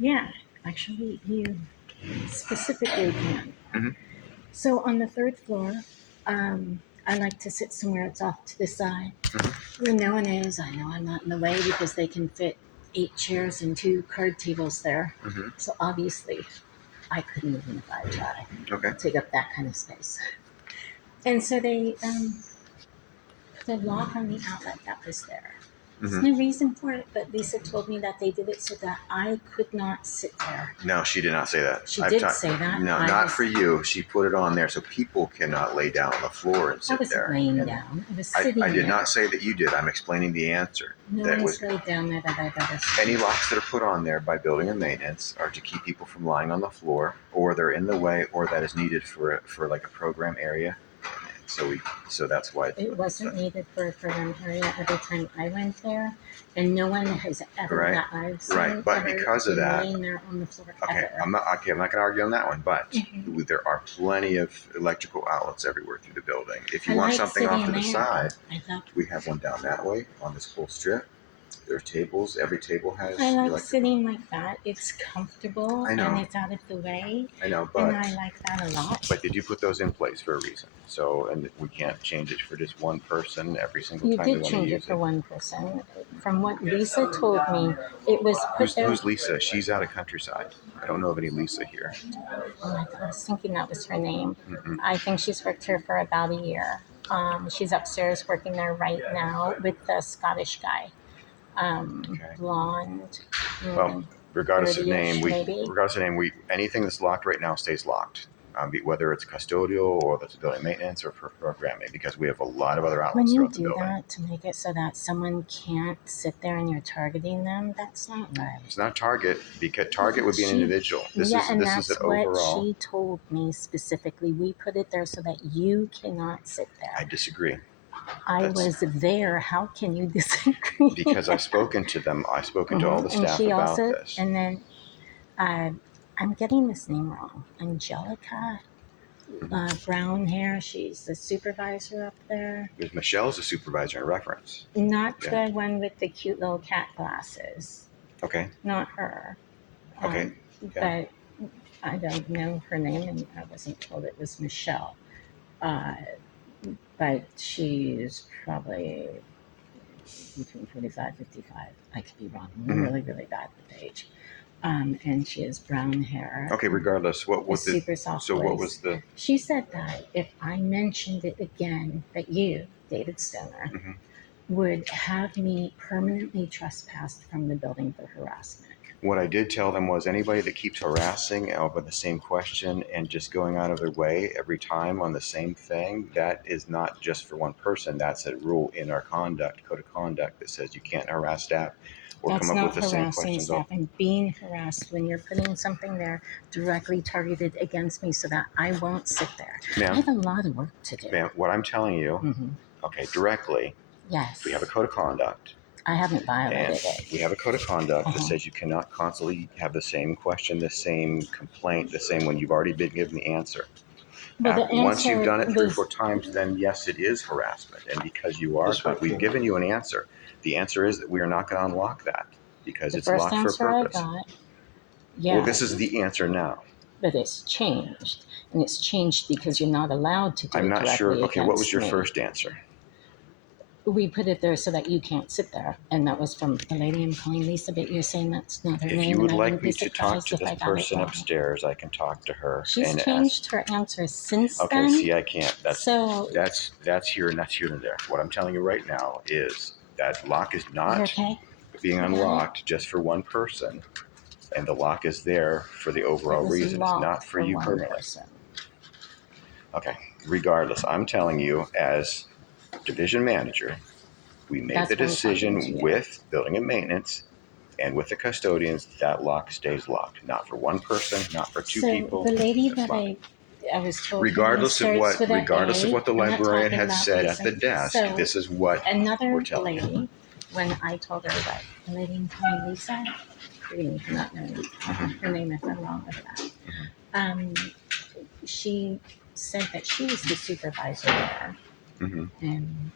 Yeah, actually, you specifically can. Mm-hmm. So on the third floor, I like to sit somewhere it's off to the side Mm-hmm. where no one is. I know I'm not in the way because they can fit 8 chairs and 2 card tables there. Mm-hmm. So obviously, I couldn't even if I tried Okay. take up that kind of space. And so they put a lock on the outlet that was there. There's Mm-hmm. no reason for it, but Lisa told me that they did it so that I could not sit there. No, she did not say that. She did say that. No, I not was, for you. She put it on there so people cannot lay down on the floor and I sit wasn't there. laying And down. I was sitting I did there. not say that you did. I'm explaining the answer. No That one's was laid down there that I've ever seen. any locks that are put on there by building and maintenance are to keep people from lying on the floor, or they're in the way, or that is needed for like a program area. So that's why It wasn't needed for a program area every time I went there, and no one has ever Right. that I've seen Right. But ever because of been that, laying there on the floor okay, ever. I'm not going to argue on that one, but Mhm. there are plenty of electrical outlets everywhere through the building. If you I want like something off to the sitting there. side, I thought we have one down that way on this whole strip. There's tables. Every table has I like electrical. sitting like that. It's comfortable I know. and it's out of the way, I know, and I like that a lot. but did you put those in place for a reason? So, and we can't change it for just one person every single You time we did want to change it use for it. one person. From what Lisa told me, it was put there. Who's Lisa? She's out of countryside. I don't know of any Lisa here. Oh, I was thinking that was her name. Mm-mm. I think she's worked here for about a year. She's upstairs working there right now with the Scottish guy, Okay. blonde, Well, regardless of 30-ish name, maybe. anything that's locked right now stays locked. Whether it's custodial or that's building maintenance or for programming, because we have a lot of other When outlets you throughout the do building. that to make it so that someone can't sit there and you're targeting them, that's not right. It's not Target, because Target would be an individual. This is and this that's is an what overall. she told me specifically. We put it there so that you cannot sit I there. disagree. I was there. How can you disagree? Because I've spoken to them. I've spoken to all the And staff she about also, this. and then uh, I'm getting this name wrong. Angelica, Mhm. brown hair. She's the supervisor up there. Because Michelle's a supervisor in reference. Not Yeah. the one with the cute little cat glasses. Okay. Not her. Okay. Yeah. But I don't know her name, and I wasn't told it was Michelle. Uh, but she's probably between 45 55. I could be wrong. I'm Mhm. really, really bad with age. And she has brown hair. Okay. Regardless, what was the super soft so voice. what was the She said that if I mentioned it again, that you, David Stoner, Mhm. would have me permanently trespassed from the building for harassment. What I did tell them was anybody that keeps harassing over the same question and just going out of their way every time on the same thing, that is not just for one person. That's a rule in our code of conduct that says you can't harass staff or That's come up not with the same harassing questions. staff. I'm being harassed when you're putting something there directly targeted against me so that I won't sit there. I have a lot of work to do. Ma'am, what I'm telling you, okay, directly, Yes. we have a code of conduct. I haven't violated it. We have a code of conduct that says you cannot constantly have the same question, the same complaint, the same when you've already been given the answer. Well, Once you've done it 3 or 4 times, then yes, it is harassment. And because you are, we've given you an answer. The answer is that we are not going to unlock that because it's locked for a purpose. Yeah. Well, this is the answer now. But it's changed, and it's changed because you're not allowed to do I'm it not directly sure. Okay, against what was your me. first answer? We put it there so that you can't sit there, and that was from the lady I'm calling Lisa. But you're saying that's not her If name. you would and I like wouldn't me be to talk surprised to if this I got it person wrong. upstairs, I can talk to her. She's and changed ask. her answer since Okay, then. see, I can't. That's So here and that's here and there. What I'm telling you right now is that lock is not okay? being unlocked just for one person, and the lock is there for the overall reason. It's not for you permanently. Okay, regardless, I'm telling you as division manager, we made the decision with building and maintenance and with the custodians that lock stays locked. Not for one person, not for two people. The lady that I was told regardless of what the librarian had said at the desk, this is what another we're telling lady, you. when I told her that the lady named Lisa, not knowing her name if I'm wrong with that, she said that she was the supervisor there. And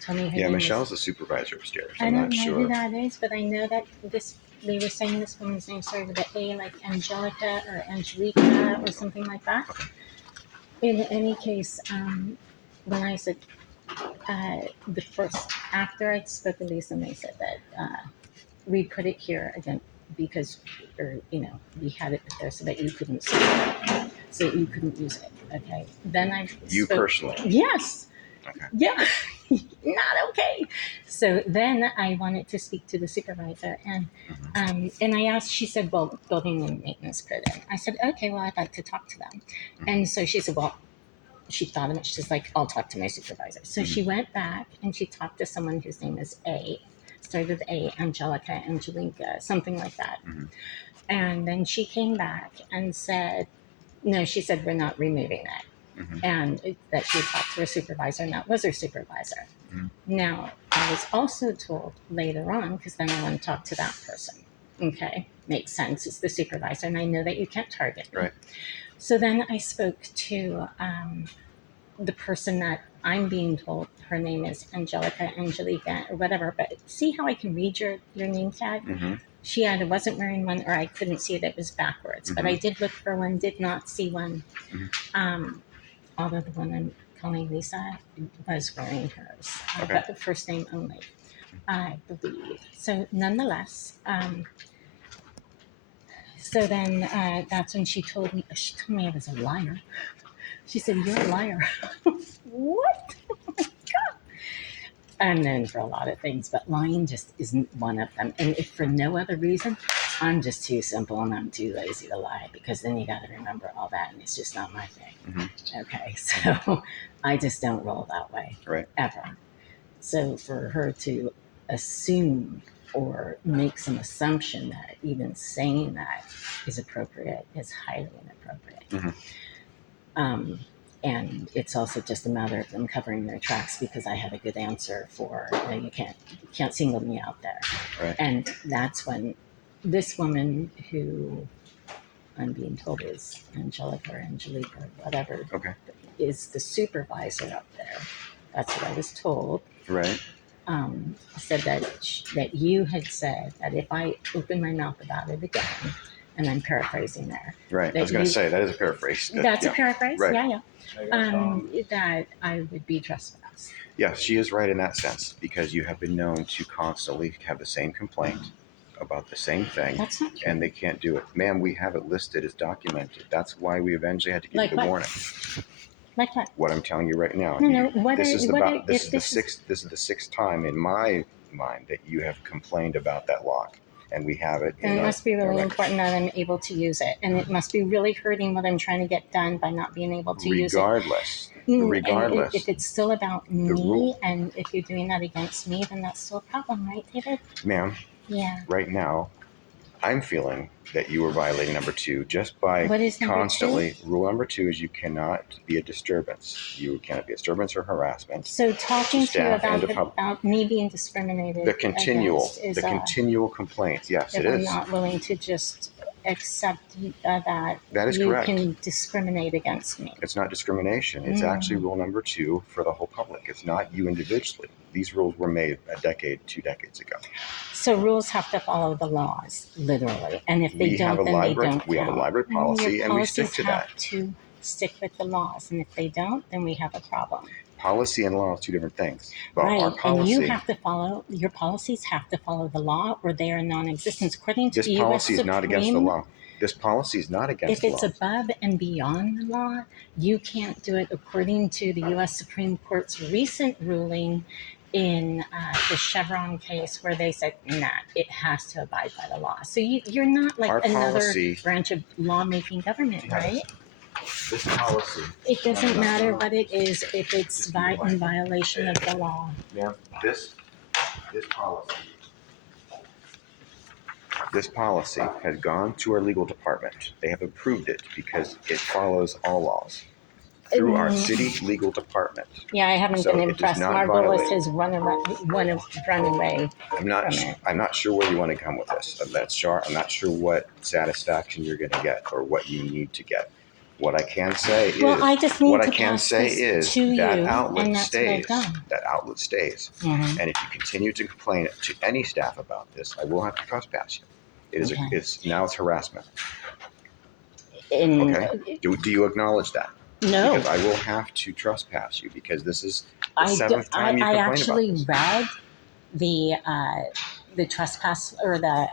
told me her name Michelle's the supervisor upstairs. I don't know who that is, but I know that this they were saying this woman's name started with an A, like Angelica or Angelica or something like that. In any case, when I said the first after I'd spoken to Lisa, and they said that we put it here again because, or we had it there so that you couldn't see it, so you couldn't use it. Okay. Then personally. Yes. Okay. Yeah. Not okay. So then I wanted to speak to the supervisor, and I asked. She said, "Well, building and maintenance could." And I said, "Okay, well, I'd like to talk to them." And so she said, "Well." She thought of it. She's like, "I'll talk to my supervisor." So she went back and she talked to someone whose name is A, started with A, Angelica, Angelica, something like that. And then she came back and said, "No," she said, "we're not removing that." And that she had talked to her supervisor, and that was her supervisor. Now, I was also told later on, because then I want to talk to that person. Okay, makes sense. It's the supervisor, and I know that you can't target me. Right. So then I spoke to the person that I'm being told her name is Angelica, or whatever. But see how I can read your name tag? She either wasn't wearing one or I couldn't see it. It was backwards. But I did look for one, did not see one. Although the one I'm calling Lisa was wearing hers. But the first name only, I believe. So nonetheless, so then that's when she told me I was a liar. She said, "You're a liar." What? I'm known for a lot of things, but lying just isn't one of them. And if for no other reason, I'm just too simple and I'm too lazy to lie, because then you got to remember all that, and it's just not my thing. Okay, so I just don't roll that way, right? Ever. So for her to assume or make some assumption that even saying that is appropriate is highly inappropriate. And it's also just a matter of them covering their tracks, because I have a good answer for you can't single me out there. Right. And that's when this woman, who I'm being told is Angelica or Angelica or whatever, is the supervisor up there. That's what I was told. Right. Said that you had said that if I open my mouth about it again, and I'm paraphrasing there. Right. I was going to say that is a paraphrase. That's a paraphrase. Right. Yeah. That I would be trespassed. Yeah, she is right in that sense, because you have been known to constantly have the same complaint about the same thing. That's not true. And they can't do it. Ma'am, we have it listed as documented. That's why we eventually had to give you the warning. Like what? What I'm telling you right now. This is the sixth time in my mind that you have complained about that lock. And we have it. And it must be really important that I'm able to use it. And it must be really hurting what I'm trying to get done by not being able to use it. Regardless. And if it's still about me, and if you're doing that against me, then that's still a problem, right, David? Ma'am. Yeah. Right now, I'm feeling that you were violating number 2 just by constantly. Rule number 2 is you cannot be a disturbance. You cannot be a disturbance or harassment. So talking to you about me being discriminated, the continual complaints. Yes, it is. I'm not willing to just accept that is you correct. Can discriminate against me. It's not discrimination. It's actually rule number 2 for the whole public. It's not you individually. These rules were made 2 decades ago. So rules have to follow the laws, literally. And if they don't, then they don't. We have a library policy, and we stick to that. Have to stick with the laws. And if they don't, then we have a problem. Policy and law are 2 different things. But right, our policy, and you have to follow, your policies have to follow the law, or they are non-existent. According to the U.S. policy is not against the law. This policy is not against the law. If it's above and beyond the law, you can't do it according to the U.S. Supreme Court's recent ruling in the Chevron case, where they said, nah, it has to abide by the law. So you're not like another branch of lawmaking government, right? This policy. It doesn't matter what it is if it's in violation of the law. Yeah, this policy has gone to our legal department. They have approved it because it follows all laws through our city legal department. Yeah, I haven't been impressed. Marvelous has run away. I'm not sure where you want to come with this. I'm not sure what satisfaction you're going to get or what you need to get. What I can say is, that outlet stays. That outlet stays. And if you continue to complain to any staff about this, I will have to trespass you. It is. Okay. It's harassment. In, Okay. Do you acknowledge that? No. Because I will have to trespass you because this is the I seventh time you I complain actually about this. read the trespass or the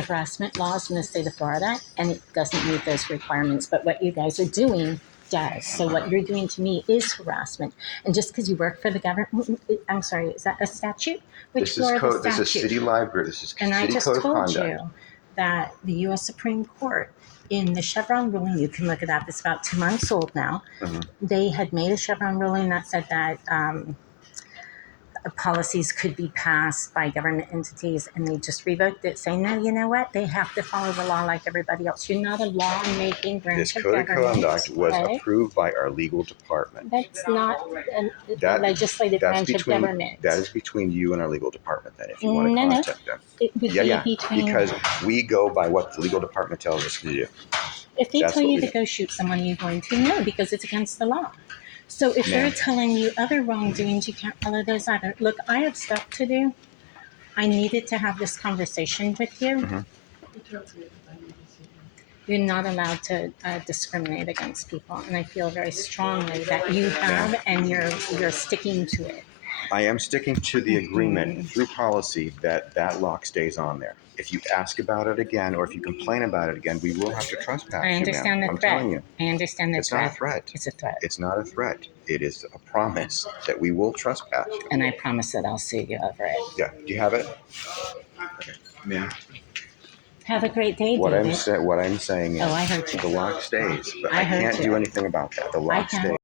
harassment laws in the state of Florida, and it doesn't meet those requirements. But what you guys are doing does. So what you're doing to me is harassment. And just because you work for the government, I'm sorry, is that a statute? Which This is Florida code. statute? This is city library. This is And I city just code of told conduct. you that the U.S. Supreme Court, in the Chevron ruling, you can look it up. It's about 2 months old now. Mm-hmm. They had made a Chevron ruling that said that policies could be passed by government entities, and they just revoked it, saying, no, you know what? They have to follow the law like everybody else. You're not a law-making branch This of code of government. conduct was Okay? approved by our legal department. That's not a legislative branch of government. That is between you and our legal department. Then, if you want to No, contact them, it would be between. because we go by what the legal department tells us to do. If they That's tell what you we to do. go shoot someone, are you going to? No, because it's against the law. So if they're Ma'am. telling you other wrongdoings, you can't follow those either. Look, I have stuff to do. I needed to have this conversation with you. Mm-hmm. You're not allowed to discriminate against people, and I feel very strongly that you have, and you're sticking to it. I am sticking to the agreement through policy that lock stays on there. If you ask about it again, or if you complain about it again, we will have to trespass I you, understand ma'am. the I'm threat. telling you. I understand the It's threat. not a threat. It's a threat. It's not a threat. It is a promise that we will trespass you. And I promise that I'll sue you over it. Yeah. Do you have it? Okay. Ma'am. Have a great day, What David. I'm saying is, Oh, I heard you. the lock stays, but I I heard can't you. do anything about that. The lock can. stays.